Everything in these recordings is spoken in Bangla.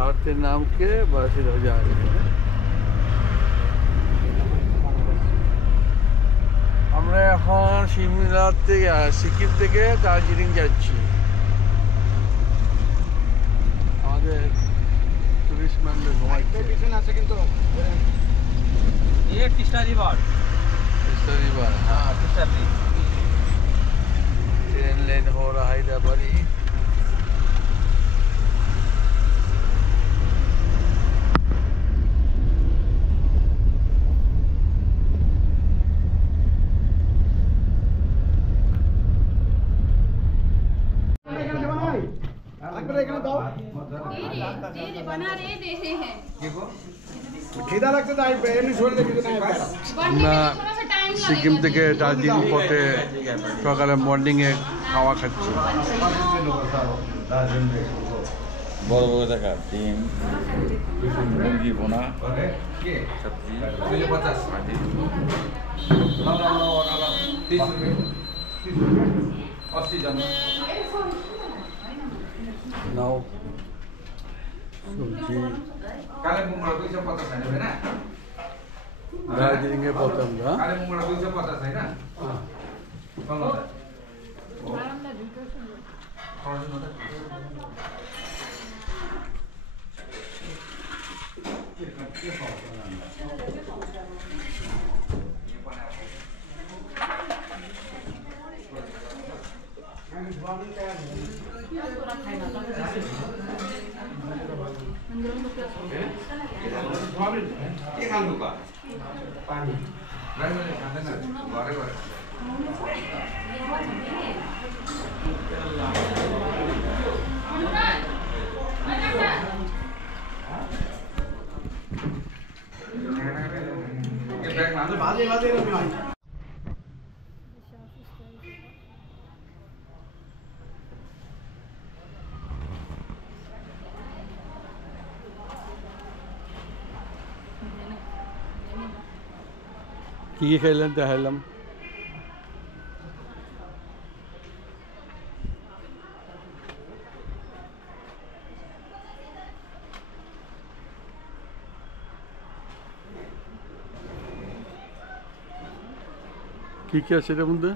भारतीय नाम के बस इधर जा रहे हैं। আমরা এখন শিমলা থেকে সিকিম থেকে দার্জিলিং যাচ্ছি। আমাদের টুরিস্ট ম্যানদের ঘুমাচ্ছে। পিছনে আছে কিন্তু ये टिस्टा रिवर हाँ टिस्टा रिवर ट्रेन लेन हो रहा है इधर बड़ी। আমরা সিকিম থেকে দার্জিলিং পথে সকালে মর্নিংয়ে খাওয়া খাচ্ছি। বড় বড় দেখা ডিম মুরগি ভোনা সবজি নাও সবজি দার্জিলিংয়ে পথে আমরা কি খেলেন দেখাইলাম। কি কি আছে এটার মধ্যে?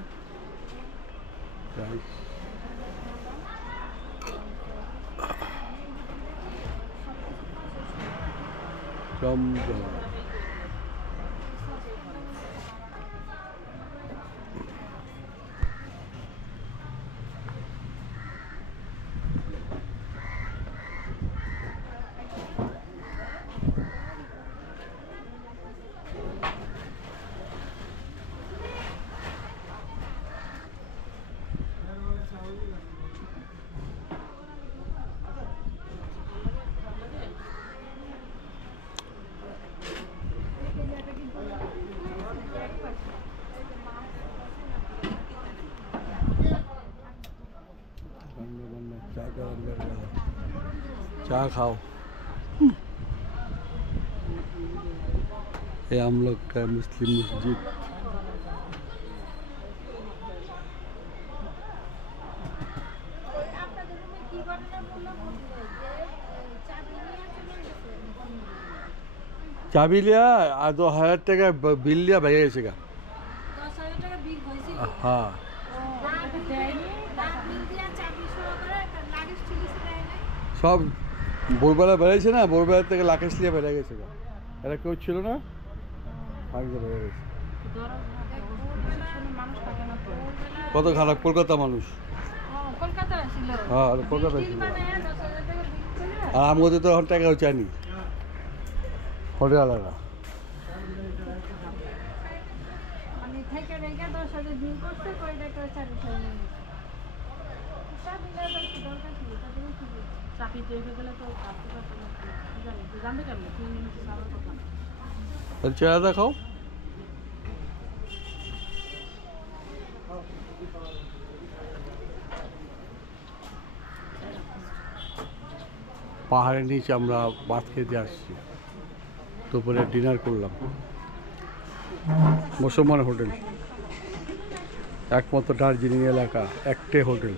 চমচম चा खाओ। ये हम लोग का मुस्लिम मस्जिद। चाबी लिया 2000 টাকা बिल लिया भैया ऐसे का 10,000 টাকা বিল হইছে। हाँ सब ভোরবেলা বেড়াইছে না, ভোরবেলা থেকে লাকেশ নিয়ে বেড়ে গেছে। এরা কেউ ছিল না, আগে বেড়ে গেছে। কত খারাপ কলকাতা মানুষ। হ্যাঁ কলকাতা ছিল। আর আমাদের তো এখন টাকাও চাইনি হোটেলওয়ালারা। চেহারা দেখাও। পাহাড়ের নিচে আমরা ভাত খেতে আসছি, দুপুরে ডিনার করলাম। মুসলমান হোটেল, একমাত্র দার্জিলিং এলাকা একটাই হোটেল।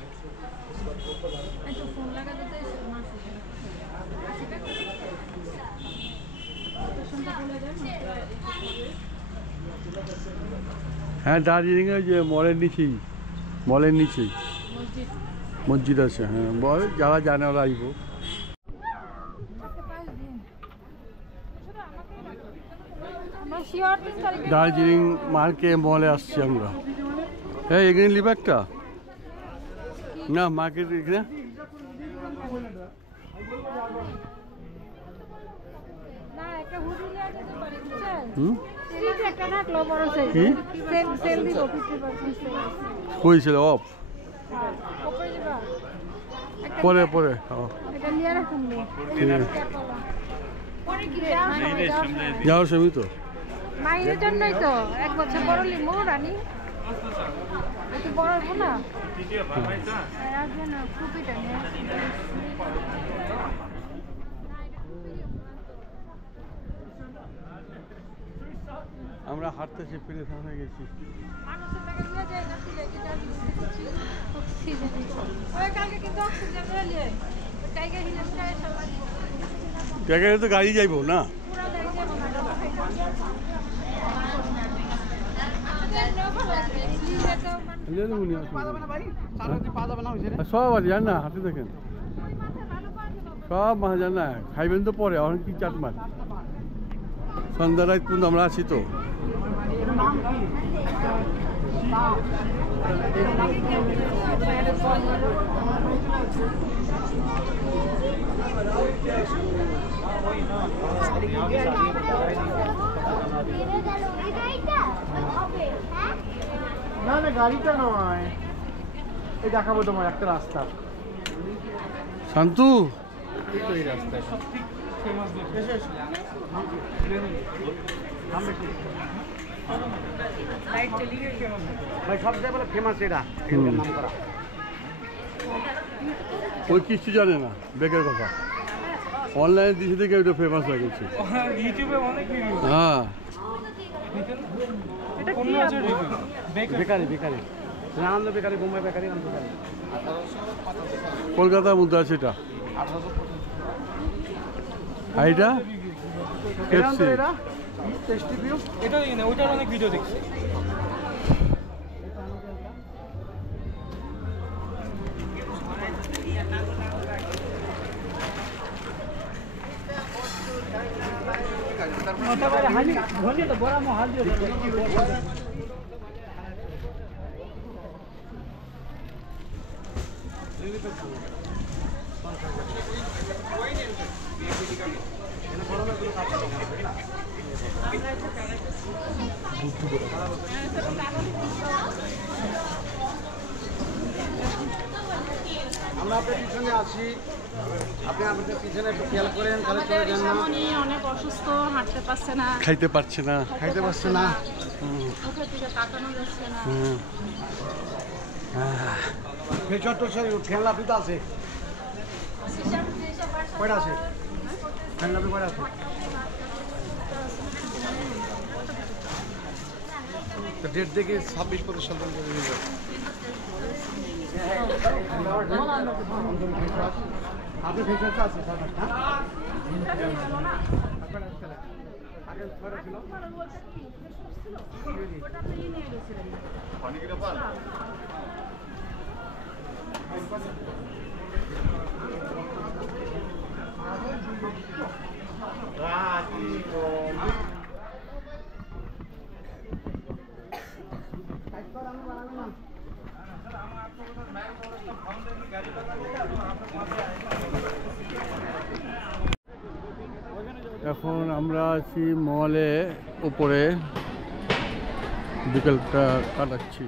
হ্যাঁ দার্জিলিংয়ে যে মলের নিচেই মসজিদ আছে। হ্যাঁ বল যারা জানে ওরা আসব। দার্জিলিং মার্কে মলে আসছি আমরা। হ্যাঁ এখানে নিব একটা না মার্কেট এখানে হয়েছিল অফ পরে পরে যাও সবই তো মায়ের জন্যই তো 1 বছর বড় লিমু রানী একটু বড় হবো না খুবইটা নিয়ে আমরা হাঁটতেছি পেলে থামে গেছি। জায়গায় তো গাড়ি যাইব না সব আছে জান না হাতে দেখেন সব মাছ জান না খাইবেন তো পরে অনেক কি চাট মাছ সন্ধ্যা রাত পর্যন্ত আমরা আছি তো। না না গাড়িটা নয় এই দেখাবো তোমার একটা রাস্তা শান্তু এই রাস্তায় ভাই সব জায়গায় বলে ফেমাস এটা নাম করা ওই কিছু জানে না বেকের কথা অনলাইনে দিছে থেকে ওইটা ফেমাস হয়ে গেছে ইউটিউবে অনেক হ্যাঁ বেকারি বেকারি আনন্দ বেকারি বোম্বাই বেকারি আনন্দ বেকারি কলকাতার মধ্যে আছে এটা এইটা পেপসি টেস্টি ভিউ এটা দেখি না ওইটার অনেক ভিডিও দেখছি আমরা আপনার পিছনে আছি আপনি আমাদের পিছনে একটু খেয়াল করেন তাহলে চলে যান না উনি অনেক অসুস্থ হাঁটতে পারছে না খাইতে পারছে না খাইতে পারছে না মুখের দিকে তাকানো যাচ্ছে না এই ছোট্ট ফ্যান লাফি তো আছে কয়টা আছে ফ্যান লাফি কয়টা আছে ডেট দেখে 26-25 সাল পর্যন্ত দিয়ে যাবে আপনি ফেসারটা আছে স্যার এখন আমরা আছি মলে উপরে বিকেলটা কাটাচ্ছি।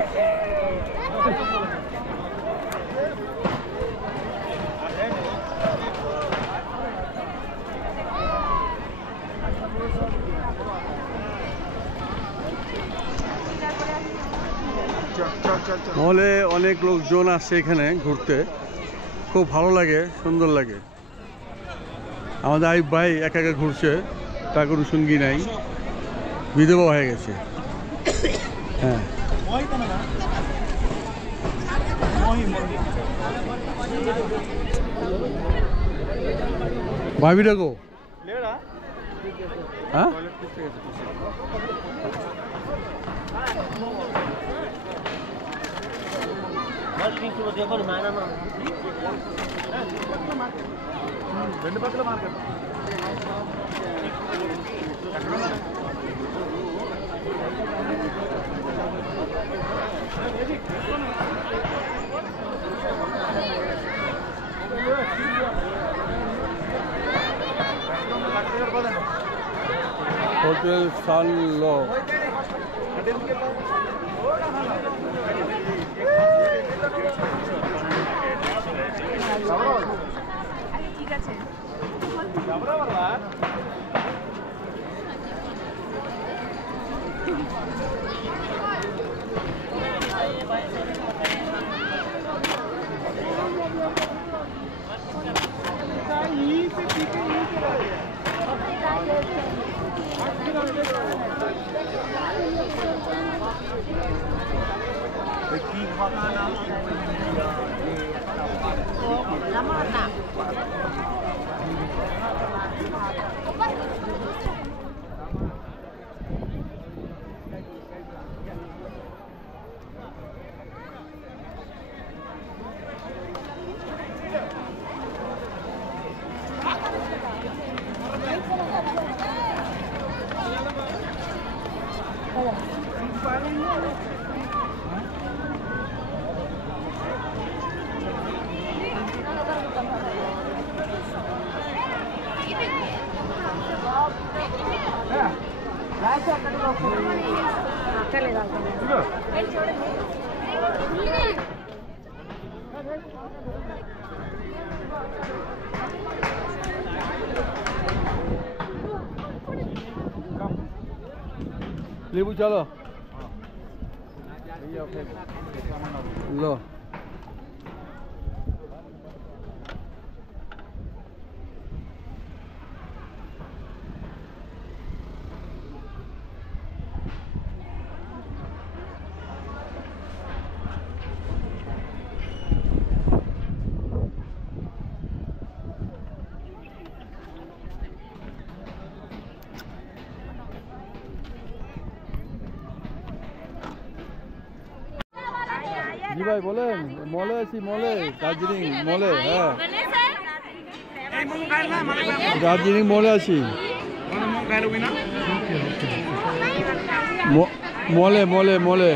Yeah. মহলে অনেক লোকজন আসছে এখানে ঘুরতে, খুব ভালো লাগে, সুন্দর লাগে। আমাদের আইব ভাই একা একা ঘুরছে, তার কোনো সঙ্গী নাই, বিধবা হয়ে গেছে। হ্যাঁ, ভাবি ডাকো। হ্যাঁ, হোটেল সানলো। ঠিক আছে। লেবু চলো লো। জি ভাই বলেন, মলে আছি, মলে দার্জিলিং মলে। হ্যাঁ, দার্জিলিং মলে আছি, মলে মলে মলে।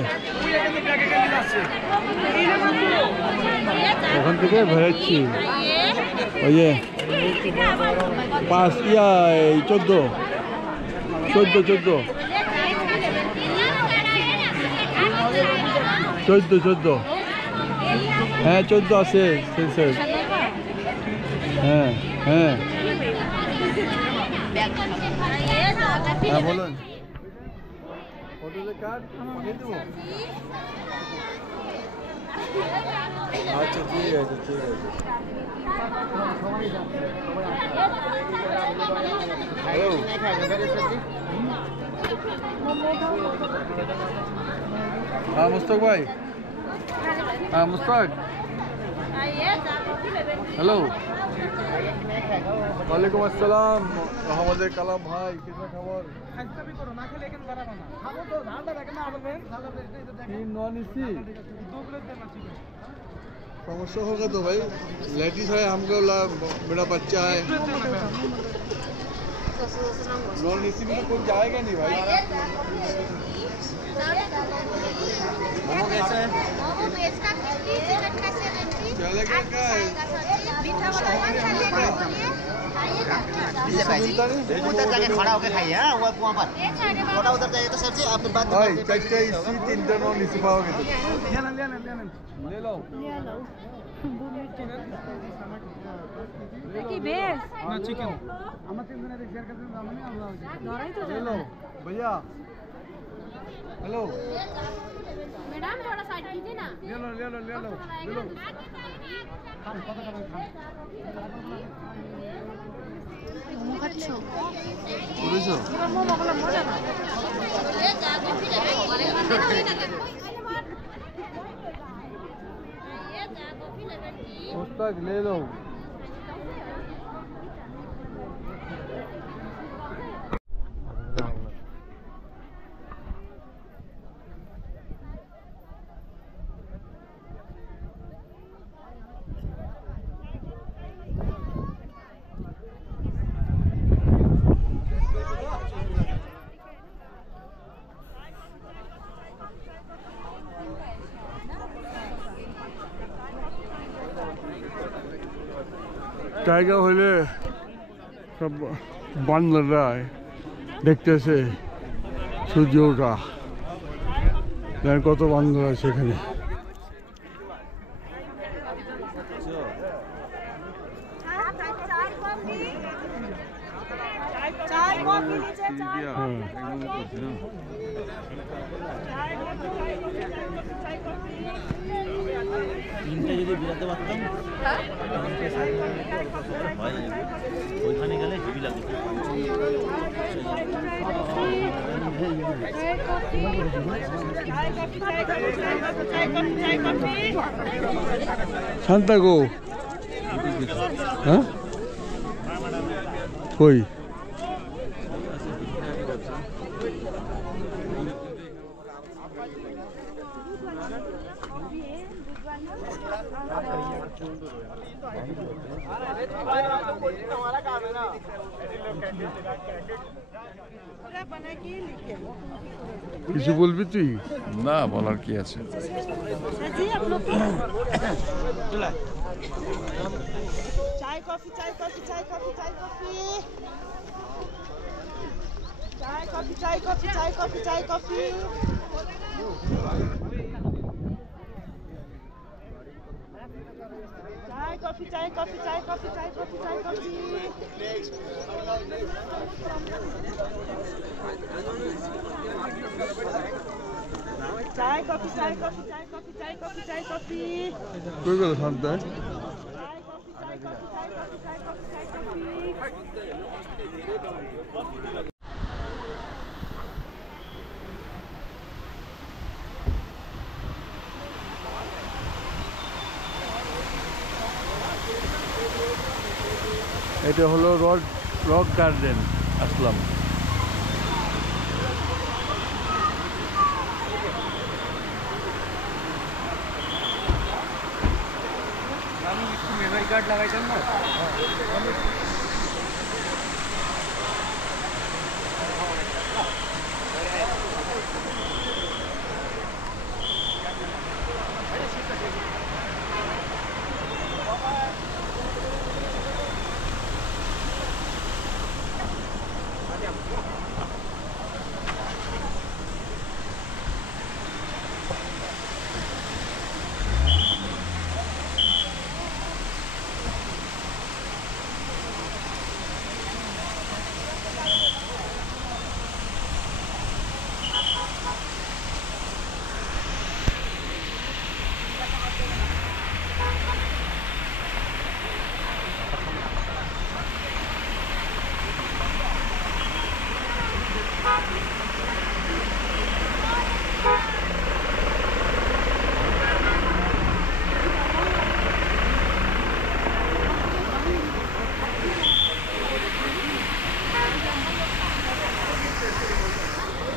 ওখান থেকে বেরোচ্ছি, ওই যে 14 হ্যাঁ 14 আছে সেন্সাস। হ্যাঁ হ্যাঁ হ্যাঁ বলুন। হোটেলের কার্ড পাঠিয়ে দেবো? আচ্ছা ঠিক আছে ঠিক আছে। হ্যালো हाँ मुस्तक भाई, हाँ मुस्तक, हेलो वालेकुम अस्सलाम। मोहम्मद कलाम भाई, कितना खबर? नॉन एसी समस्या होगा तो भाई, लेडीज है, हमको मेरा बच्चा है। नॉन एसी में तो कोई जाएगा नहीं भाई। मोमो कैसे है? चलेगा क्या? उधर जाके खड़ा होकर खाइए। हाँ वो वहाँ पर थोड़ा उधर जाइए तो सर जी आपने बात भाई चाचा इसी 3 नॉन एसी पाओगे तो ले लो। কি বেশ না চিকেন ले लो भैया। हेलो मैडम थोड़ा साइड कीजिए ना। ले लो ले लो ले लो ले लो खान कत खाবেন খান মোমো খাচ্ছ? বুঝেছো? মোমো গুলো মজা না। मुस्ताक ले लो। জায়গা হইলে সব বান্দররা দেখতেছে সূর্য ওঠা। কত বান্দর আছে এখানে। তিনটে যদি বিলাতে পারতাম ওইখানে গেলে হেভি লাগতো। শান্তা গো, হ্যাঁ কই? কিছু বলবি তুই? না, বলার কি আছে। चाय कॉफी चाय कॉफी चाय कॉफी चाय कॉफी चाय कॉफी चाय कॉफी चाय कॉफी चाय कॉफी चाय कॉफी चाय कॉफी चाय कॉफी चाय कॉफी चाय कॉफी चाय कॉफी चाय कॉफी चाय कॉफी चाय कॉफी चाय कॉफी কই গেল শান্তা? चाय कॉफी चाय कॉफी चाय कॉफी चाय कॉफी चाय कॉफी এটা হলো রক গার্ডেন। আসলাম। আমি একটু মেমোরি কার্ড লাগাইতাম না।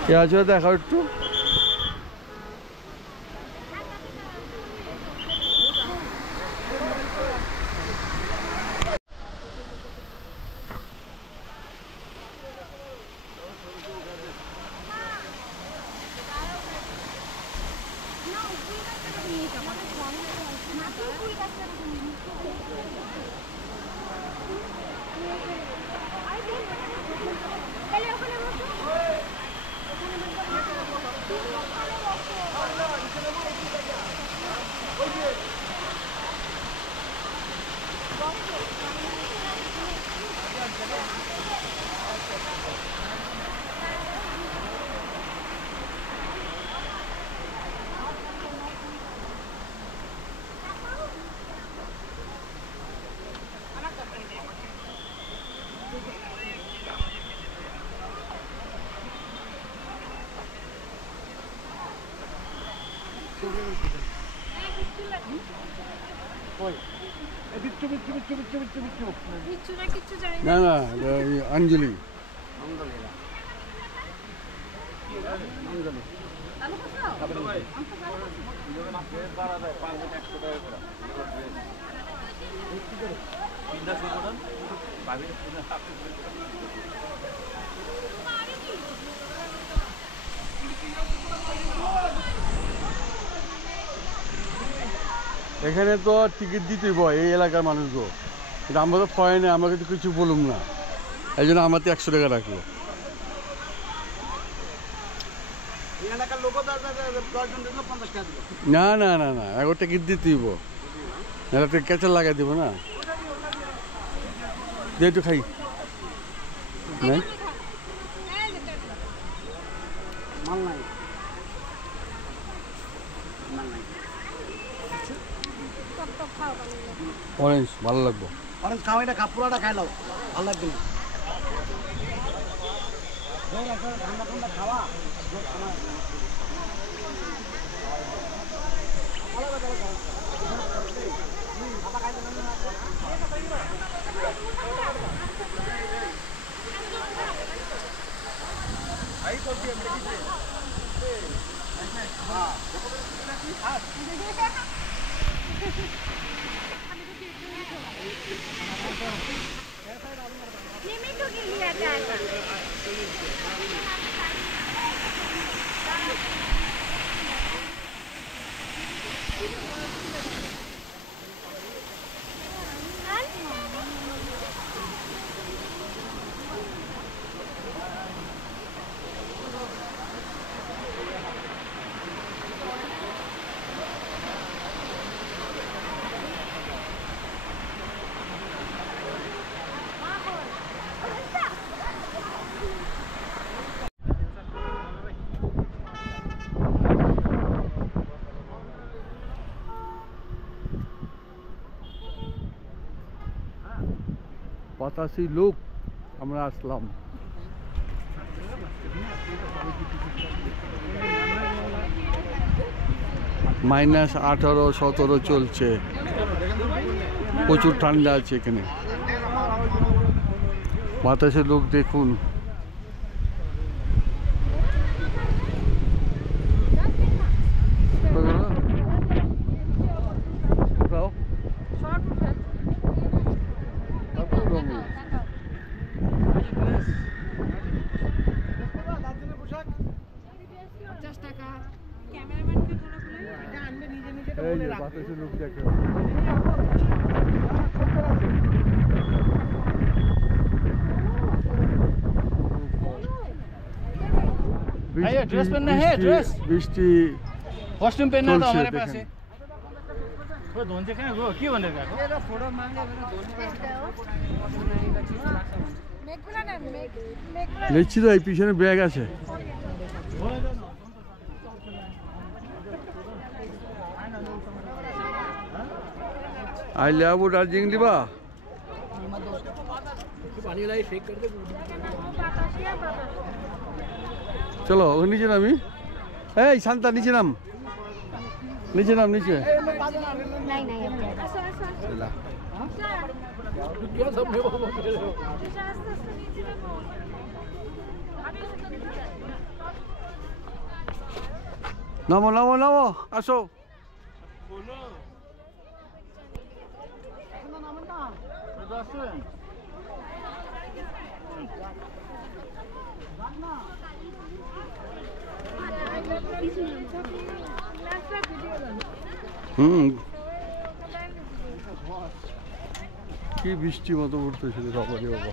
কে আছে দেখাও একটু। বিচ্ছু বিচ্ছু বিচ্ছু বিচ্ছু বিচ্ছু বিচ্ছু কিচ্ছু না কিচ্ছু জানি না না এটা ওই অঞ্জলি এখানে তো টিকিট দিতেই বয় এই এলাকার মানুষগুলো, কিন্তু আমরা তো ফরেনে, আমাকে তো কিছু বলুম না, এই জন্য আমার তো 100 টাকা রাখলো। এই এলাকার লোকও 10 জন দিল 50 টাকা দিল। না না না না, এখন টিকিট দিতেই বো, নাহলে তো ক্যাচার লাগাই দিব না। দিয়ে একটু খাই নাই মাল নাই, মাল নাই। অরেঞ্জ ভালো লাগবো। অরেঞ্জ খাও, এটা খা, পুরাটা খাই নাও, ভালো লাগবে না। ঠান্ডা ঠান্ডা খাওয়া निमित्त के लिए जाएगा পঁচাশি লোক আমরা আসলাম। -18-17 চলছে, প্রচুর ঠান্ডা আছে এখানে। বাতাসে লোক দেখুন। বাতাসে লোক দেখে ड्रेस पहनना है, ड्रेस বৃষ্টি कॉस्ट्यूम पहनना था चल हमारे से पास है देखें। वो धोन देखा वो क्यों बनेगा দেখছি তো এই পিছনে ব্যাগ আছে। আইলে আবু দার্জিলিং দিবা? চলো ও নিচে নামি। এই শান্তা নিচে নাম, নিচে নাম, নিচে। नहीं नहीं ऐसा ऐसा চলা। নামো নামো নামো, আসো। কি বৃষ্টি মতো উঠতেছিল বাবারে বাবা।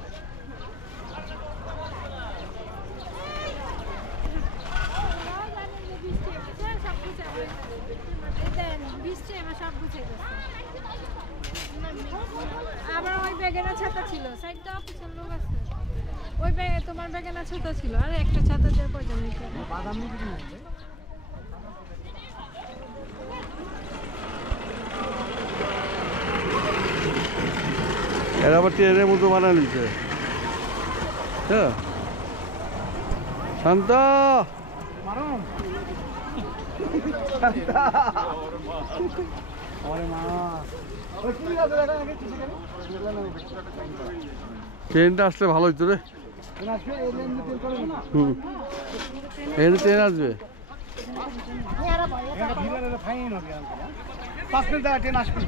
আবার ওই ব্যাগের ছাতা ছিল, সাইডটা পিছন লোক আছে, ওই ব্যাগে তোমার ব্যাগের ছাতা ছিল, আর একটা ছাতা দিয়ে প্রয়োজন নেই। এরা আবার ট্রেনের মতো বানায় নিচ্ছে। হ্যাঁ শান্তা, আরে মা ওই কি আছে দেখা নাকি কিছু কেন ট্রেনটা আসলে ভালো হইতো রে। ট্রেন আসবে এই লাইন দিয়ে ট্রেন চলবে না এখানে ট্রেন আসবে। এটা ভিড়ের ফাইন হবে 5 মিনিট আগে ট্রেন আসবে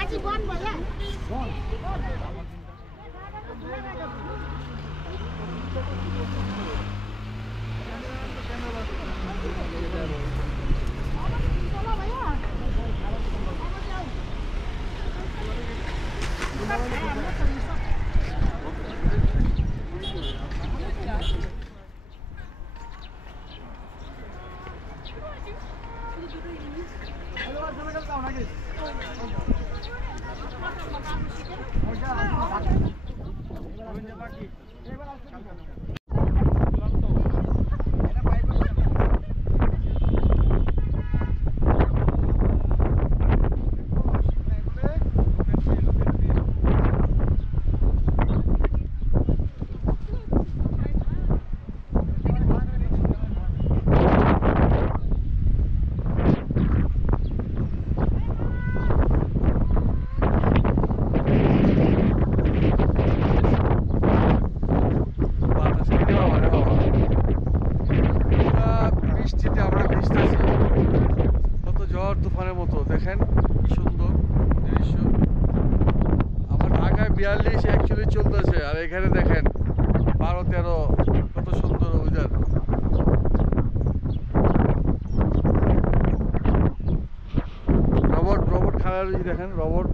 আজি বন বলা বৃষ্টিতে আমরা ভিজতেছি, কত ঝড় তুফানের মতো। দেখেন কি সুন্দর দৃশ্য। আমার ঢাকায় 42-41 চলতেছে, আর এখানে দেখেন 12-13, কত সুন্দর ওয়েদার। রবট খারাপ দেখেন, রবট।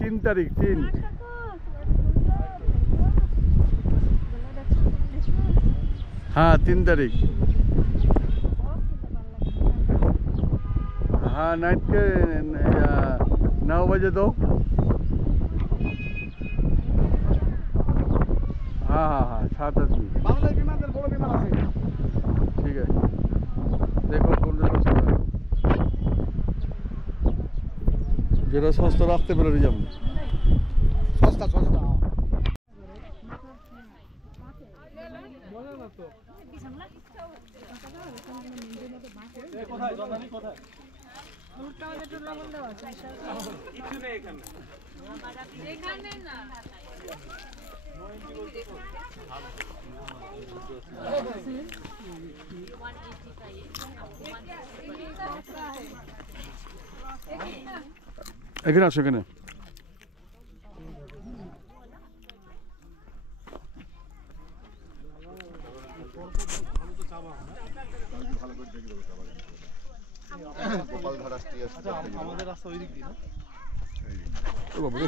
তিন তারিখ हाँ 3 तारीख। हाँ नाइट के 9 बजे दो। हाँ 7 आदमी। বাংলাদেশ বিমানের বড় বিমান আছে ठीक है, देखो कौन सा सस्ता है, যেটা সস্তা রাখতে পেরে যাবো। সস্তা এখানে আসো, এখানে আমাদের রাস্তা ওই দিক দিয়ে ও বাবা রে।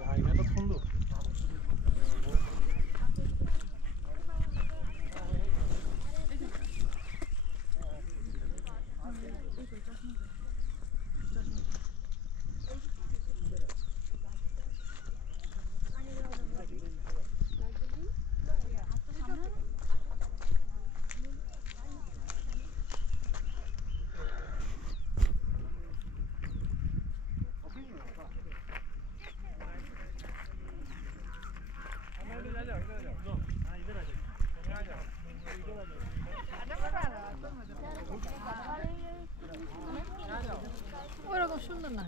জায়গাটা সুন্দর ওরকম সুন্দর না।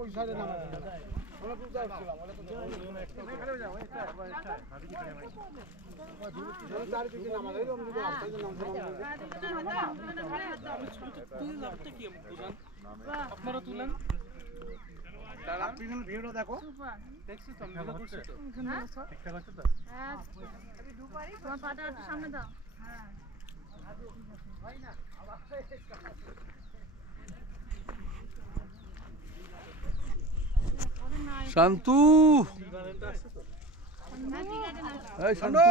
ওই সাইডে নামা চারিদিকে নামাজ আপনারা তুলেন। আপনি ভিডিও দেখো দেখছি তো, আমি করছি তো। ঠিকঠাক আছে তো? তোমার পাটা একটু সামনে দাও। শান্তু এই শান্তু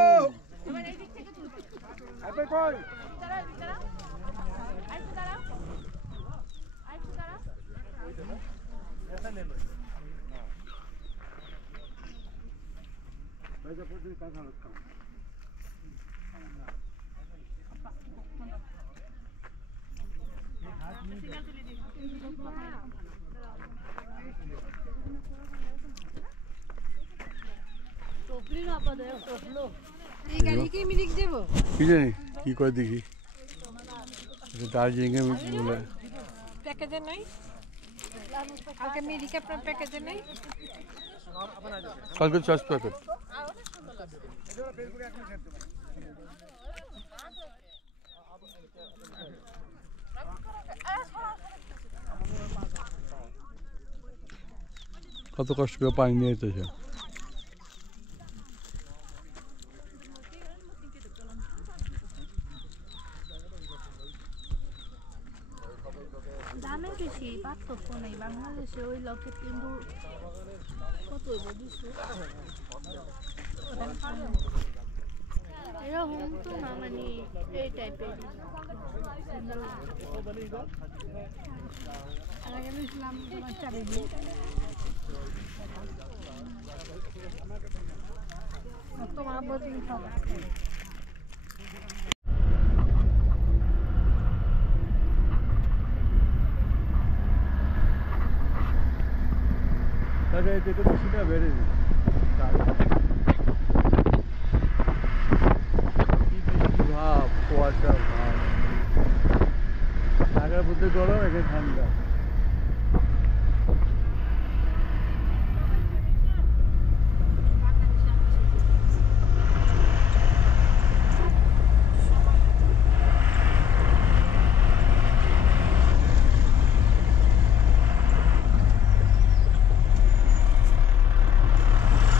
এই গাড়ি কি মিরিক দেবো? কি জানি কি কয় দেখি দার্জিলিং এ বলে প্যাকেজে নাই? কালকে মিরিক আপনার প্যাকেজে নেই? কালকে 6 প্যাকেট কত কষ্ট করে পানি নিয়ে যেতেছে দামে বেশি পার্থক্য নেই বাংলাদেশে ওই লকেট কিন্তু কত হইব 200 এরকম তো না মানে এই টাইপের আর আগে নিয়েছিলাম তোমার 4 কেজি। তোমার বোটিং খাওয়া তাহলে এতে তো বেশিটা বেড়েনি ভাব কুয়াশা ভাব ঢাকার মধ্যে গরম এখানে ঠান্ডা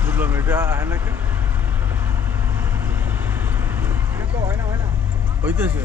বুঝলাম এটা হয় না কেন হয় না হইতেছে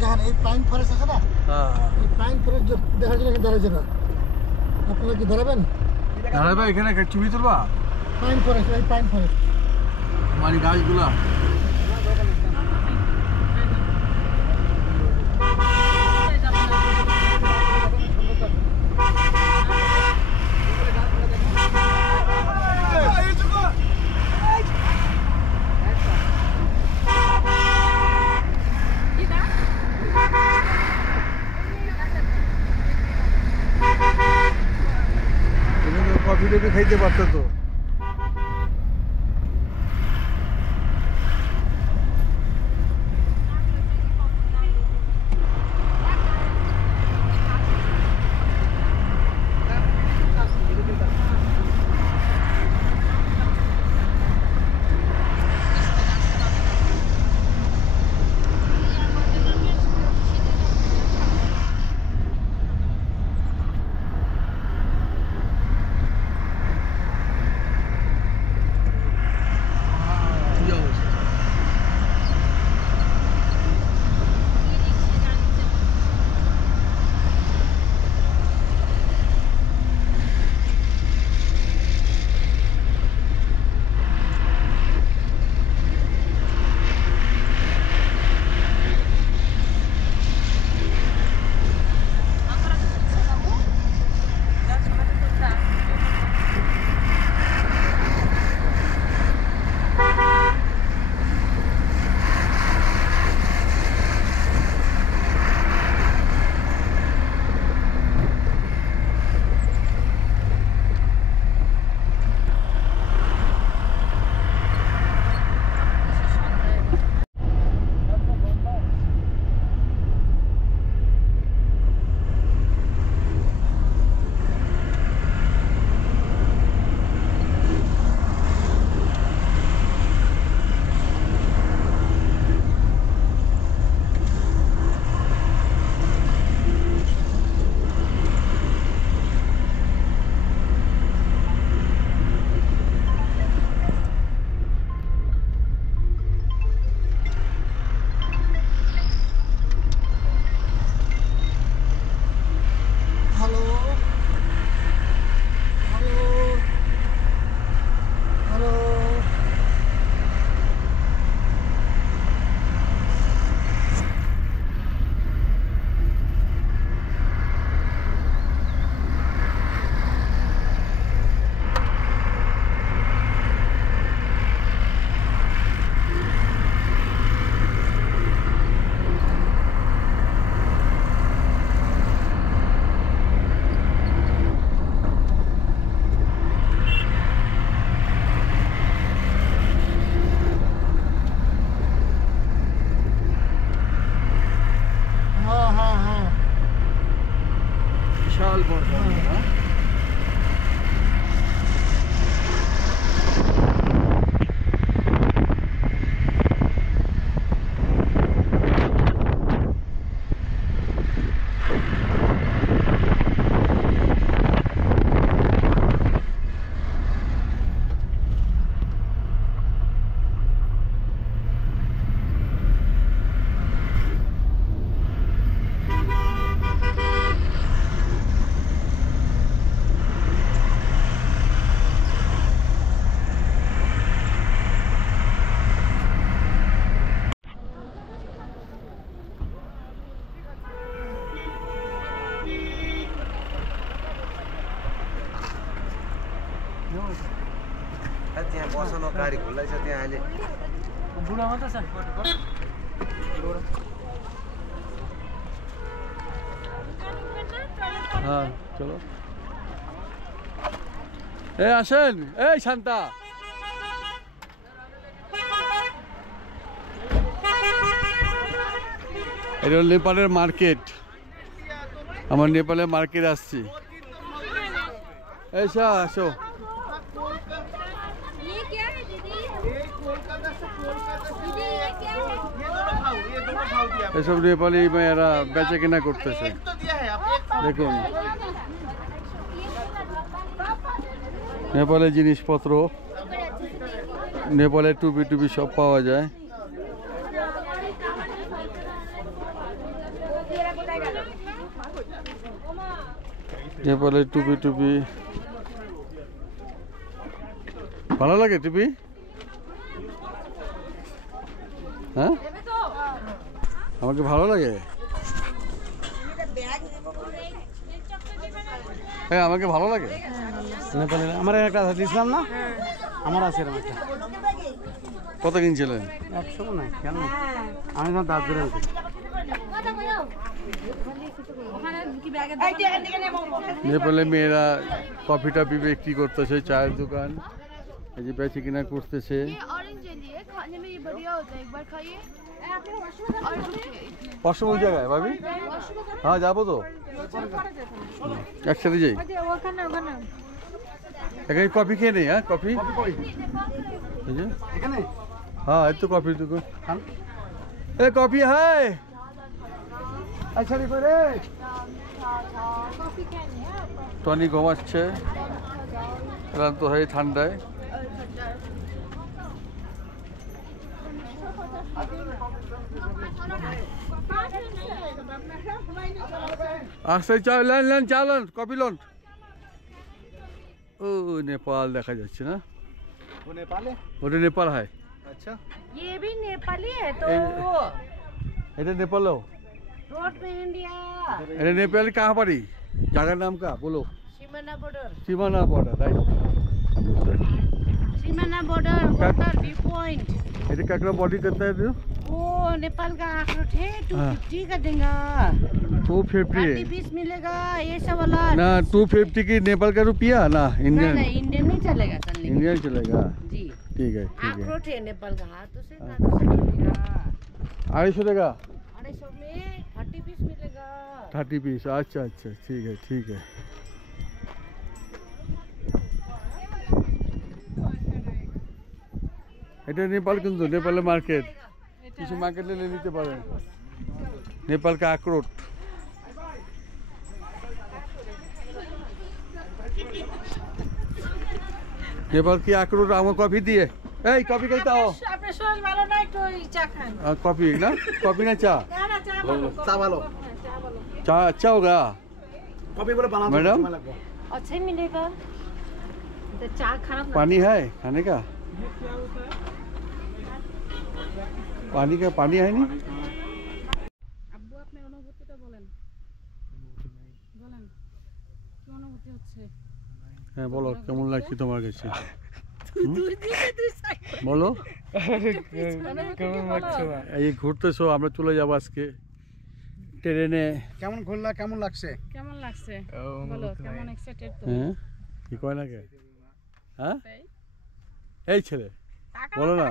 দেখেন এই পাইন ফরেস্ট আছে না হ্যাঁ এই পাইন ফরেস্ট দেখার জন্য এখানে দাঁড়াচ্ছে না আপনারা কি দাঁড়াবেন দাঁড়াবে এখানে ছবি তুলবা পাইন ফরেস্ট এই পাইন ফরেস্ট মানে গাছগুলা কফি টফি খাইতে পারতো তো বিশাল বড় হ্যাঁ त्यहाँ बस्न गाडी खुल्लै छ त्यहाँ अहिले হ্যাঁ চলো এই আসেন এই শান্তা এটা হলো নেপালের মার্কেট আমার নেপালের মার্কেট আসছি এসো আসো ये क्या है दीदी दीदी ये क्या है এসব নেপালি মেয়েরা বেচা কেনা করতেছে দেখুন নেপালের জিনিসপত্র নেপালের টুপি টুপি সব পাওয়া যায় নেপালের টুপি টুপি ভালো লাগে টুপি হ্যাঁ আমাকে ভালো লাগে হ্যাঁ আমাকে ভালো লাগে নেপালে আমার একটা দিয়েছিলাম না আমার আছে এরকম একটা কত কিনছিলেন 100 না কেন আমি না দাঁত ধরে নেপালে মেয়েরা কফি টফি বিক্রি করতেছে চায়ের দোকান এই যে বেচে কিনা করতেছে ऑरेंज लिए खाने में ये बढ़िया होता है एक बार खाइए অসম জায়গায় ভাবি হ্যাঁ যাবো তো একসাথে যাই ওখানে ওখানে এখানে কফি খেয়ে নেই হ্যাঁ কফি এই যে এখানে हाँ ये तो कॉफी दुकान ए कॉफी है अच्छा देखो रे টনি ঘুমাচ্ছে ক্লান্ত হয়ে ঠান্ডায় আসতে চাও লেন লেন চালন কফি লোন ও নেপাল দেখা যাচ্ছে না वो नेपाली ওটা নেপাল হয় अच्छा ये भी नेपाली है तो এটা নেপালও रोड पे इंडिया এটা নেপাল কাহা পারি জায়গার নাম কা বলো सीमाना बॉर्डर সীমানা বর্ডার রাইট सीमाना बॉर्डर वाटर व्यू पॉइंट এটা কাকড়া বডি करता है जो वो नेपाल का अखरोट है हाँ। 250 का देगा 250 है 30 पीस मिलेगा ये सब वाला ना 250 की नेपाल का रुपया ना इंडियन नहीं इंडियन नहीं चलेगा चलने इंडियन चलेगा जी ठीक है अखरोट है नेपाल का हाथों से काटो से मिलेगा 250 টাকা 250 में 30 पीस मिलेगा 30 पीस अच्छा अच्छा ठीक है এটা নেপাল কিন্তু নেপালের মার্কেট কিছু মার্কেটে নিতে পারেন নেপাল का अखरोट নেপাল কি अखरोट আমার কফি দিয়ে এই কফি খাইতে আও আপনার শরীর ভালো না একটু চা খান কফি না কফি না চা না না চা ভালো चा वालो चा अच्छा होगा कभी बोले बना दो मैडम? समय लगेगा अच्छा ही मिलेगा তো চা খারাপ না पानी है खाने का पानी है नहीं আব্বু আপনার অনুভূতিটা বলেন বলেন কি অনুভূতি হচ্ছে হ্যাঁ বলো কেমন লাগছে তোমার কাছে বলো এই ঘুরতেছো আমরা চলে যাবো আজকে ট্রেনে কেমন ঘুরলা কেমন লাগছে কেমন লাগছে বলো কেমন এক্সাইটেড তো হ্যাঁ কি কয় না কে হ্যাঁ এই ছেলে বলো না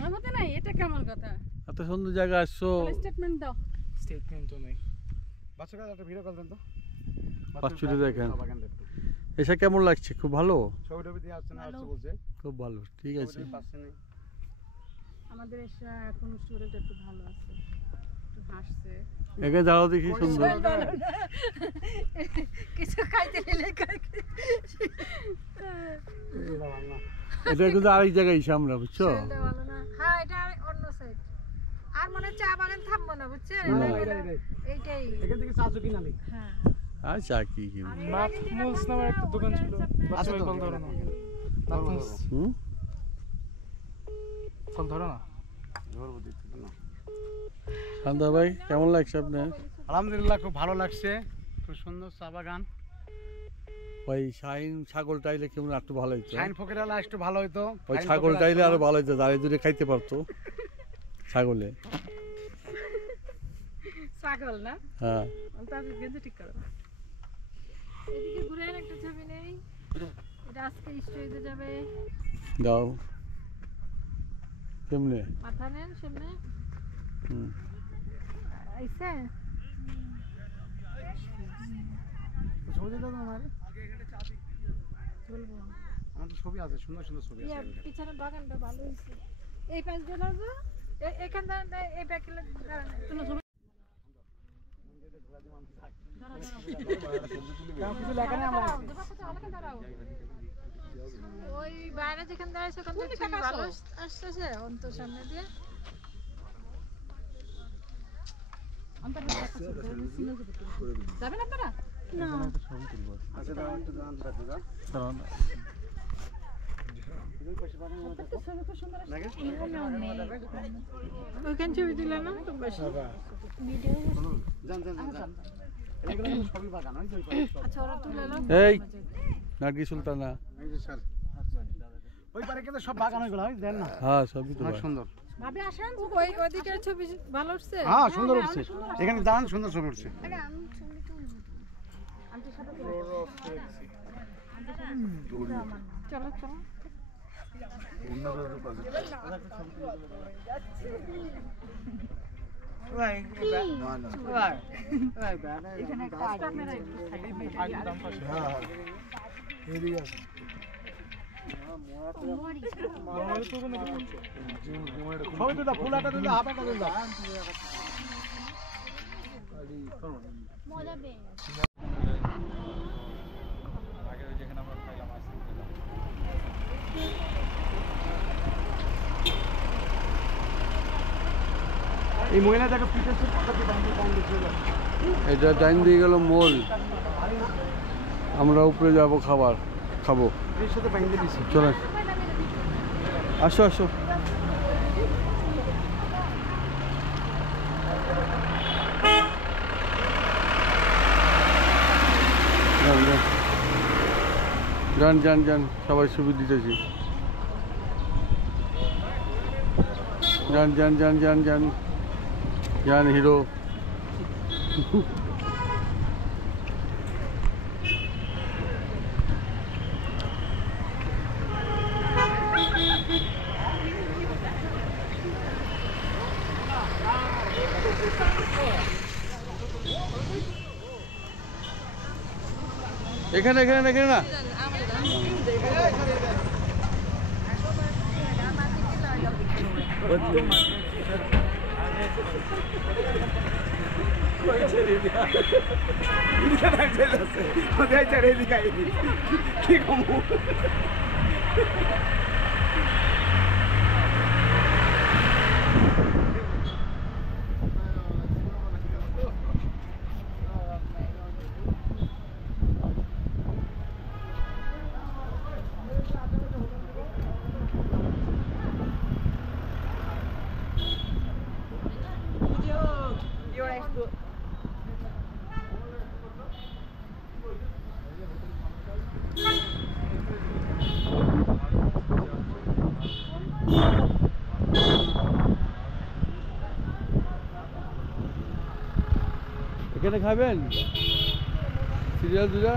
অনুভূতি নাই এটা কেমন কথা এত সুন্দর জায়গা আসছো স্টেটমেন্ট দাও বাচ্চাকে একটা ভিডিও কল দেন তো বাচ্চুটা দেখেন। চা বাগানটা একটু এসে কেমন লাগছে? খুব ভালো, ছবি টবি দিয়ে আসছে না আসছে বলছে খুব ভালো, ঠিক আছে। ছবি পাচ্ছে না আমাদের এসা এখন স্টোরেজ একটু ভালো আছে, একটু হাসছে। এখানে দাঁড়াও দেখি সুন্দর। কিছু খাইতে নিলে এটা কিন্তু আরেক জায়গায় এসে আমরা, বুঝছো? ভালো না, হ্যাঁ এটা অন্য সাইড। আর মনে হয় চা বাগান থামবো না, বুঝছেন? এইটাই। এখান থেকে চা চুকি না নি হ্যাঁ আর চা কি কিনবো? মাতমুস নামের একটা দোকান ছিল, আছে তো কল ধরো না। মাতমুস হুম, কল ধরো না। ধরবো দিতে না। শান্ত ভাই কেমন লাগছে আপনার? আলহামদুলিল্লাহ খুব ভালো লাগছে, খুব সুন্দর চা বাগান। ওই শাইন ছাগলটা আইলে কেমন একটু ভালো হইতো। শাইন ফকিরালা একটু ভালো হইতো, ওই শাইন ছাগলটা ফকির আইলে আরো আসতো ভালো হইতো, দাঁড়িয়ে দূরে খাইতে পারতো ছাগলে। ছাগল না, হ্যাঁ, তাদের গেঞ্জি ঠিক করো। এদিকে ঘুরে একটা ছবি নেই, এটা আজকে স্টোরিতে যাবে। দাও কেমনে? মাথা নেন সামনে হুম, আইসে। না। ছবি দিতে দাও আমার, বলবো আমার তো ছবি আছে, সুন্দর সুন্দর ছবি ইয়া, আছে। পিছনে বাগানটা ভালো হয়েছে। এই পাশ দিয়ে লাগবে, এখান থেকে এই ব্যাকে তুলো ছবি। ওই বাইরে যেখানে দাঁড়ায় সেখান থেকে ছবি ভালো আসতেছে, অন্তর সামনে দিয়ে। যাবেন আপনারা? আচ্ছা দাও একটু দাঁড়ান রাখো দাও। দাঁড়াও না। নাকি? ওইখানে ছবি দিলে না যান যান যান যান। এগুলো কিন্তু সবই বাগান, ওই যে ওই পাশে সব। আচ্ছা ওরা তুলে নাও। এই নার্গি সুলতানা। এই যে স্যার। ওই পারে কিন্তু সব বাগান ওইগুলো, ওই দেন না। হ্যাঁ সবই তো অনেক ভাই। সুন্দর। ভাবে আসেন। ওই ওদিকের ছবি ভালো উঠছে। হ্যাঁ সুন্দর উঠছে, এখানে দাঁড়ান, সুন্দর ছবি উঠছে। চলো চলো। ছবি তো দাও, ফুল আটা দিন দাও, হাফ আটা দিন দাও। এই মহিলাটাকে পিঠে পকেটে বাঁধিয়ে কম দিচ্ছে। এটা ডাইন দিয়ে গেল মোল, আমরা উপরে যাব খাবার খাবো। এর সাথে বাঁধিয়ে দিছি। চলেন আসো আসো। যান যান যান, সবাই ছবি দিতেছি। যান যান যান যান যান যান হিরো। এখানে এখানে এখানে না, কি কমু এখানে খাবেন সিরিয়াল দুটা।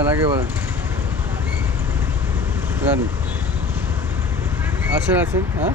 যান আগে বলেন। যান, আসেন আসেন, হ্যাঁ